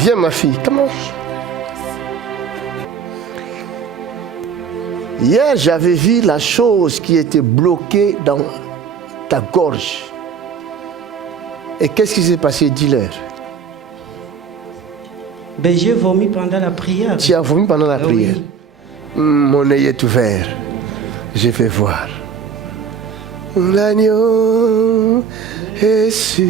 Viens ma fille, comment? Hier, j'avais vu la chose qui était bloquée dans ta gorge. Et qu'est-ce qui s'est passé? Dis-leur. Ben, j'ai vomi pendant la prière. Tu as vomi pendant la prière? Oui. Mon œil est ouvert. Je vais voir. L'agneau est sur.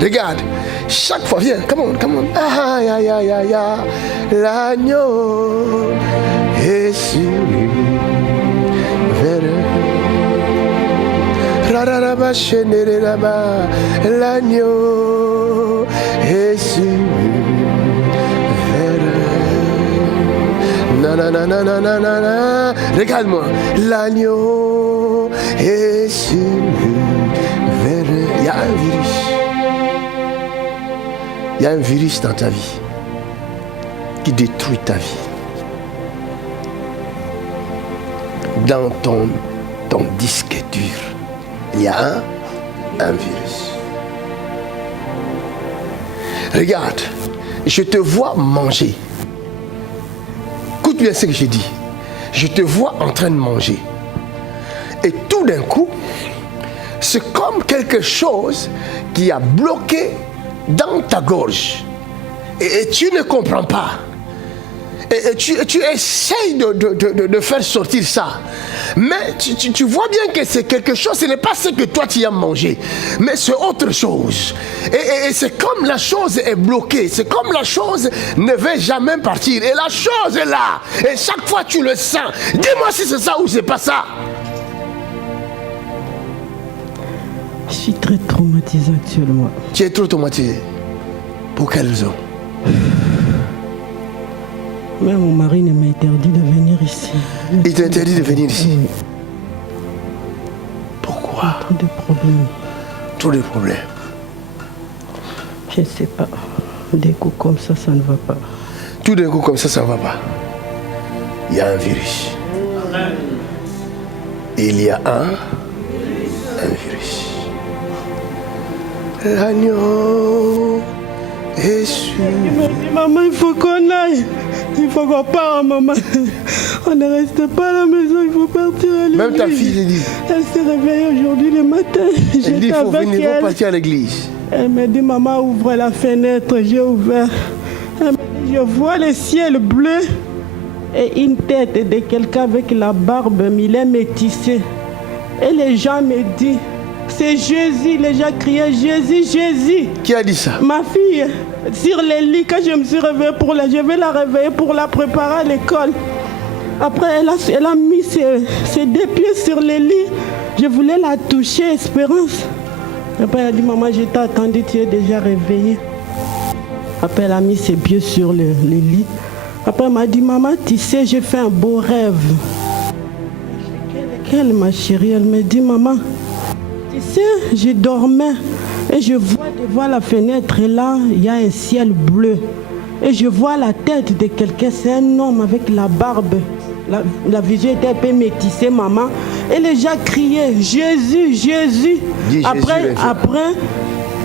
Regarde, chaque fois, viens, come on. Ah, ya. L'agneau est sur. L'agneau est sur. Nanana. Regarde-moi. L'agneau est sur. Il y a un virus. Il y a un virus dans ta vie qui détruit ta vie. Dans ton disque dur, il y a un virus. Regarde, je te vois manger. Écoute bien ce que je dis. Je te vois en train de manger. Et tout d'un coup, c'est comme quelque chose qui a bloqué dans ta gorge. Et tu ne comprends pas. Et tu essayes de faire sortir ça. Mais tu vois bien que c'est quelque chose, ce n'est pas ce que toi tu as mangé, mais c'est autre chose. Et c'est comme la chose est bloquée, c'est comme la chose ne veut jamais partir. Et la chose est là, et chaque fois tu le sens. Dis-moi si c'est ça ou c'est pas ça. Je suis très traumatisée actuellement. Tu es trop traumatisé. Pour quelle raison? Mais mon mari ne m'a interdit de venir ici. Il t'a interdit de venir ici? Oui. Pourquoi? Trop de problèmes. Trop de problèmes. Je ne sais pas. Des coups comme ça, ça ne va pas. Tout d'un coup comme ça ne va pas. Il y a un virus. Il y a un virus. L'agneau est sur. Il m'a dit, maman, il faut qu'on aille. Il faut qu'on parte, maman. On ne reste pas à la maison, il faut partir à l'église. Même ta fille, elle dit. Elle s'est réveillée aujourd'hui le matin. Elle dit, il faut venir, il faut partir à l'église. Elle m'a dit, maman, ouvre la fenêtre. J'ai ouvert. Elle m'a dit, je vois le ciel bleu et une tête de quelqu'un avec la barbe, mais il est métissé. Et les gens me disent, c'est Jésus. Les gens criaient, Jésus, Jésus. Qui a dit ça? Ma fille, sur les lits, quand je me suis réveillée je vais la réveiller pour la préparer à l'école. Après, elle a mis ses deux pieds sur les lits. Je voulais la toucher, Espérance. Après, elle a dit, maman, je t'ai attendu, tu es déjà réveillée. Après, elle a mis ses pieds sur le lit. Après, elle m'a dit, maman, tu sais, j'ai fait un beau rêve. Quelle, ma chérie? Elle me dit, maman, tu sais, je dormais et je vois devant la fenêtre, et là, il y a un ciel bleu. Et je vois la tête de quelqu'un, c'est un homme avec la barbe. La vision était un peu métissée, maman. Et les gens criaient, Jésus, Jésus. Après,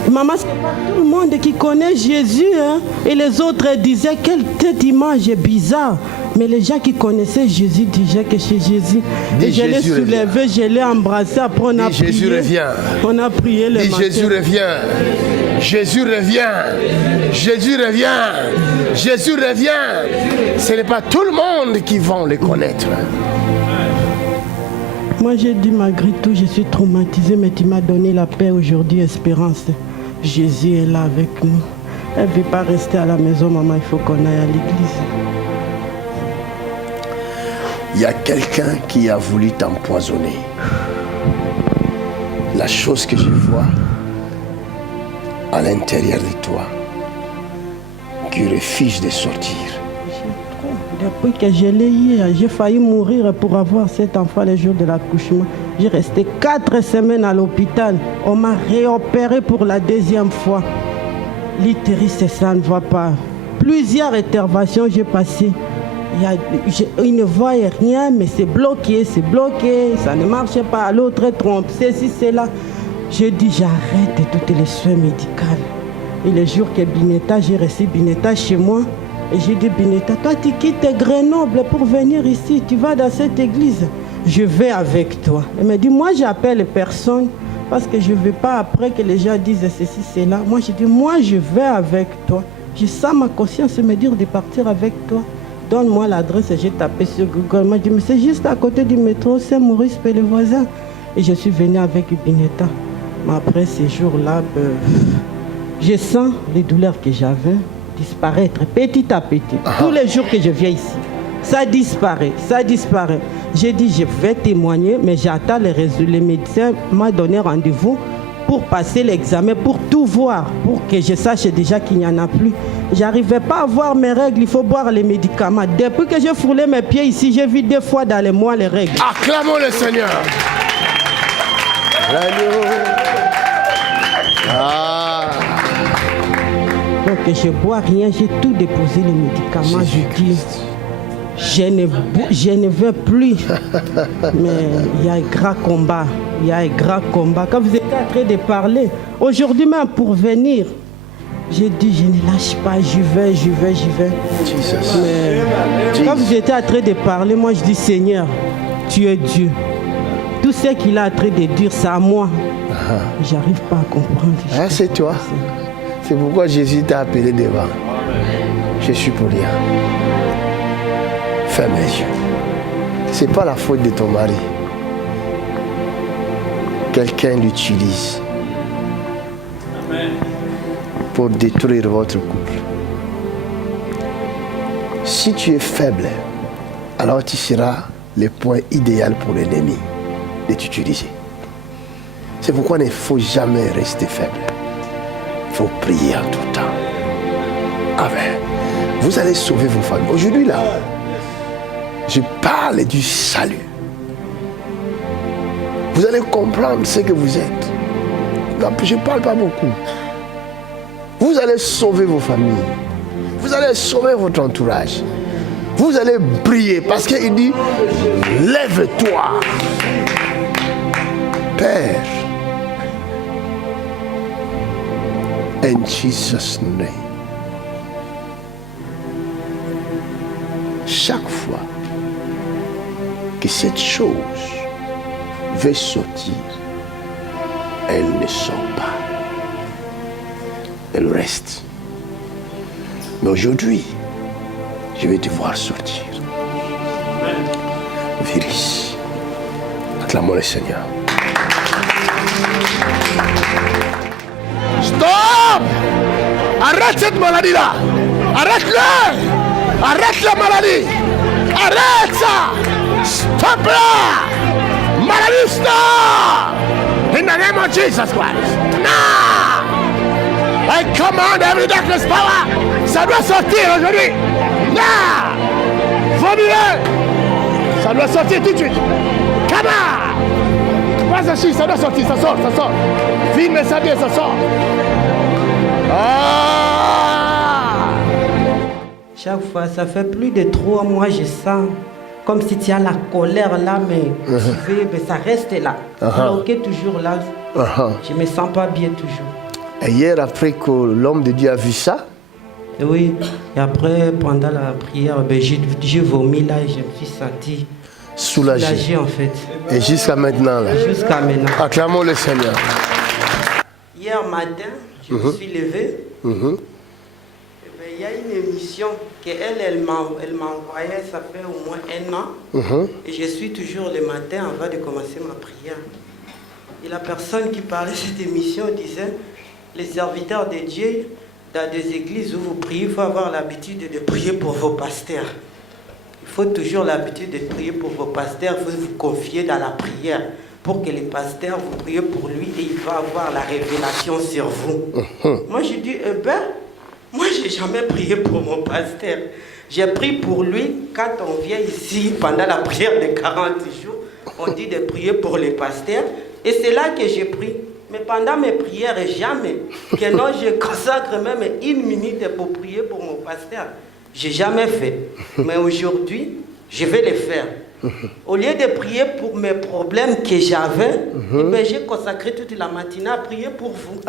maman, c'est pas tout le monde qui connaît Jésus. Hein? Et les autres disaient, quelle tête image est bizarre. Mais les gens qui connaissaient Jésus disaient que c'est Jésus. Et je l'ai soulevé, je l'ai embrassé. Après, on a prié. Jésus revient. On a prié le matin. Jésus revient. Jésus revient. Jésus revient. Jésus revient. Ce n'est pas tout le monde qui va les connaître. Moi, j'ai dit, malgré tout, je suis traumatisée, mais tu m'as donné la paix aujourd'hui, Espérance. Jésus est là avec nous. Elle ne veut pas rester à la maison, maman, il faut qu'on aille à l'église. Il y a quelqu'un qui a voulu t'empoisonner. La chose que je vois à l'intérieur de toi, qui refuse de sortir. Depuis que je l'ai eu, j'ai failli mourir pour avoir cet enfant le jour de l'accouchement. J'ai resté 4 semaines à l'hôpital. On m'a réopéré pour la 2e fois. L'utérus, ça ne va pas. Plusieurs interventions j'ai passées. Ils ne voient rien, mais c'est bloqué, ça ne marche pas. L'autre trompe, ceci, cela. Je dis, j'arrête toutes les soins médicaux. Et le jour que Bineta, j'ai reçu Bineta chez moi. Et j'ai dit, Bineta, toi tu quittes Grenoble pour venir ici. Tu vas dans cette église. Je vais avec toi. Elle m'a dit, moi j'appelle personne. Parce que je ne veux pas après que les gens disent ceci, cela. Moi j'ai dit, moi je vais avec toi. Je sens ma conscience me dire de partir avec toi. Donne-moi l'adresse. J'ai tapé sur Google. Moi, je dis, mais c'est juste à côté du métro Saint-Maurice, les voisins. Et je suis venue avec Bineta. Mais après ces jours-là, je sens les douleurs que j'avais disparaître petit à petit. Tous les jours que je viens ici, ça disparaît, ça disparaît. J'ai dit, je vais témoigner, mais j'attends les résultats. Le médecin m'a donné rendez-vous pour passer l'examen, pour tout voir, pour que je sache déjà qu'il n'y en a plus. J'arrivais pas à voir mes règles, il faut boire les médicaments. Depuis que j'ai foulé mes pieds ici, j'ai vu 2 fois dans les mois les règles. Acclamons le Seigneur. Donc je bois rien, j'ai tout déposé les médicaments. Je dis, je ne veux plus. Mais il y a un grand combat. Il y a un grand combat. Quand vous étiez en train de parler, aujourd'hui même pour venir, j'ai dit, je ne lâche pas, j'y vais. Mais quand vous étiez en train de parler, moi je dis, Seigneur, tu es Dieu. Tout ce qu'il a en train de dire, c'est à moi. J'arrive pas à comprendre. C'est toi. C'est pourquoi Jésus t'a appelé devant. Je suis pour rien. Ferme les yeux. Ce n'est pas la faute de ton mari. Quelqu'un l'utilise pour détruire votre couple. Si tu es faible, alors tu seras le point idéal pour l'ennemi de t'utiliser. C'est pourquoi il ne faut jamais rester faible. Il faut prier en tout temps. Amen. Vous allez sauver vos familles. Aujourd'hui, là, je parle du salut. Vous allez comprendre ce que vous êtes. Non, je ne parle pas beaucoup. Vous allez sauver vos familles. Vous allez sauver votre entourage. Vous allez briller parce qu'il dit, lève-toi. Père, in Jesus' name. Chaque fois que cette chose veut sortir, elle ne sort pas. Elle reste. Mais aujourd'hui, je vais te voir sortir. Virus. Acclamons le Seigneur. Stop! Arrête cette maladie-là! Arrête-le! Arrête la maladie! Arrête ça! Stop là! Maladie, stop! In the name of Jesus Christ! Now! I command every darkness power! Ça doit sortir aujourd'hui! Now! Vomir! Ça doit sortir tout de suite! Come on! Pas assis, ça doit sortir, ça sort. Filme ça bien, ça sort. Ah! Chaque fois, ça fait plus de 3 mois, je sens comme si tu as la colère là, mais ça reste là. Bloqué toujours là. Je me sens pas bien toujours. Et hier, après que l'homme de Dieu a vu ça? Oui, et après, pendant la prière, j'ai vomi là et je me suis senti soulagé en fait. Et jusqu'à maintenant là? Jusqu'à maintenant. Acclamons le Seigneur. Hier matin, je me suis levé. Il y a une émission qu'elle m'a envoyée, ça fait au moins 1 an. Et je suis toujours le matin avant de commencer ma prière. Et la personne qui parlait de cette émission disait, les serviteurs de Dieu, dans des églises où vous priez, il faut avoir l'habitude de prier pour vos pasteurs. Il faut toujours l'habitude de prier pour vos pasteurs, il faut vous confier dans la prière pour que les pasteurs vous priez pour lui et il va avoir la révélation sur vous. Moi je dis, moi j'ai jamais prié pour mon pasteur. J'ai prié pour lui quand on vient ici pendant la prière de 40 jours. On dit de prier pour les pasteurs et c'est là que j'ai prié. Mais pendant mes prières, jamais que non, je consacre même 1 minute pour prier pour mon pasteur. J'ai jamais fait. Mais aujourd'hui, je vais le faire. Au lieu de prier pour mes problèmes que j'avais, eh ben, j'ai consacré toute la matinée à prier pour vous.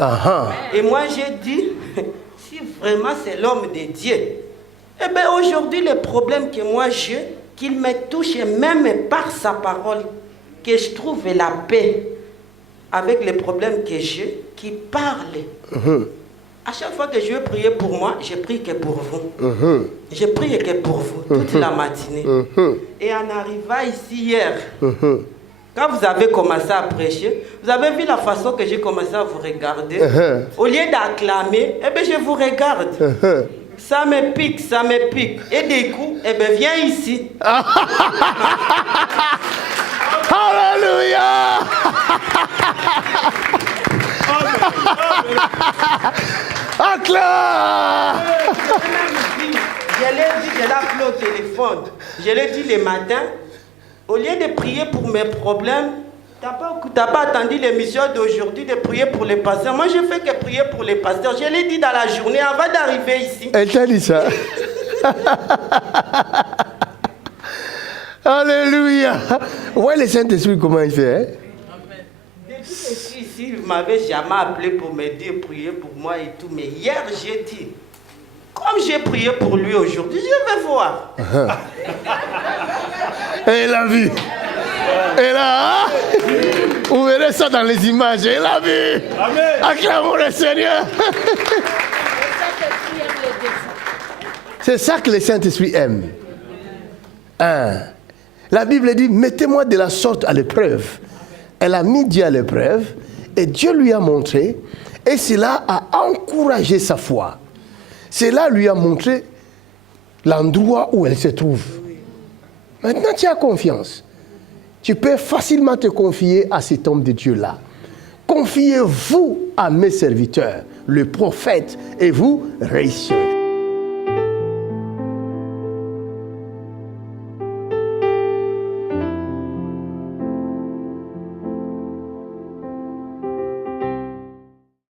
Et moi, j'ai dit, si vraiment c'est l'homme de Dieu, eh bien, aujourd'hui, les problèmes que moi j'ai, qu'il me touche, et même par sa parole, que je trouve la paix avec les problèmes que j'ai, qui parle. À chaque fois que je veux prier pour moi, je prie que pour vous. Je prie que pour vous, toute la matinée. Et en arrivant ici hier, quand vous avez commencé à prêcher, vous avez vu la façon que j'ai commencé à vous regarder. Au lieu d'acclamer, eh bien, je vous regarde. Ça me pique, ça me pique. Et des coups, eh bien, viens ici. Alléluia. Acclame. Je l'ai dit, je l'ai appelé au téléphone. Je l'ai dit le matin. Au lieu de prier pour mes problèmes, tu n'as pas attendu l'émission d'aujourd'hui de prier pour les pasteurs. Moi, je fais que prier pour les pasteurs. Je l'ai dit dans la journée avant d'arriver ici. Elle t'a dit ça. Alléluia. Ouais, le Saint-Esprit, comment il fait, hein? Depuis que je suis ici, vous ne m'avez jamais appelé pour me dire prier pour moi et tout. Mais hier, j'ai dit, comme j'ai prié pour lui aujourd'hui, je vais voir. Et il a vu. Et là, vous verrez ça dans les images. Il a vu. Amen. Acclamons le Seigneur. C'est ça que le Saint-Esprit aime. La Bible dit, mettez-moi de la sorte à l'épreuve. Elle a mis Dieu à l'épreuve et Dieu lui a montré, et cela a encouragé sa foi. Cela lui a montré l'endroit où elle se trouve. Maintenant, tu as confiance. Tu peux facilement te confier à cet homme de Dieu-là. Confiez-vous à mes serviteurs, le prophète, et vous réussirez.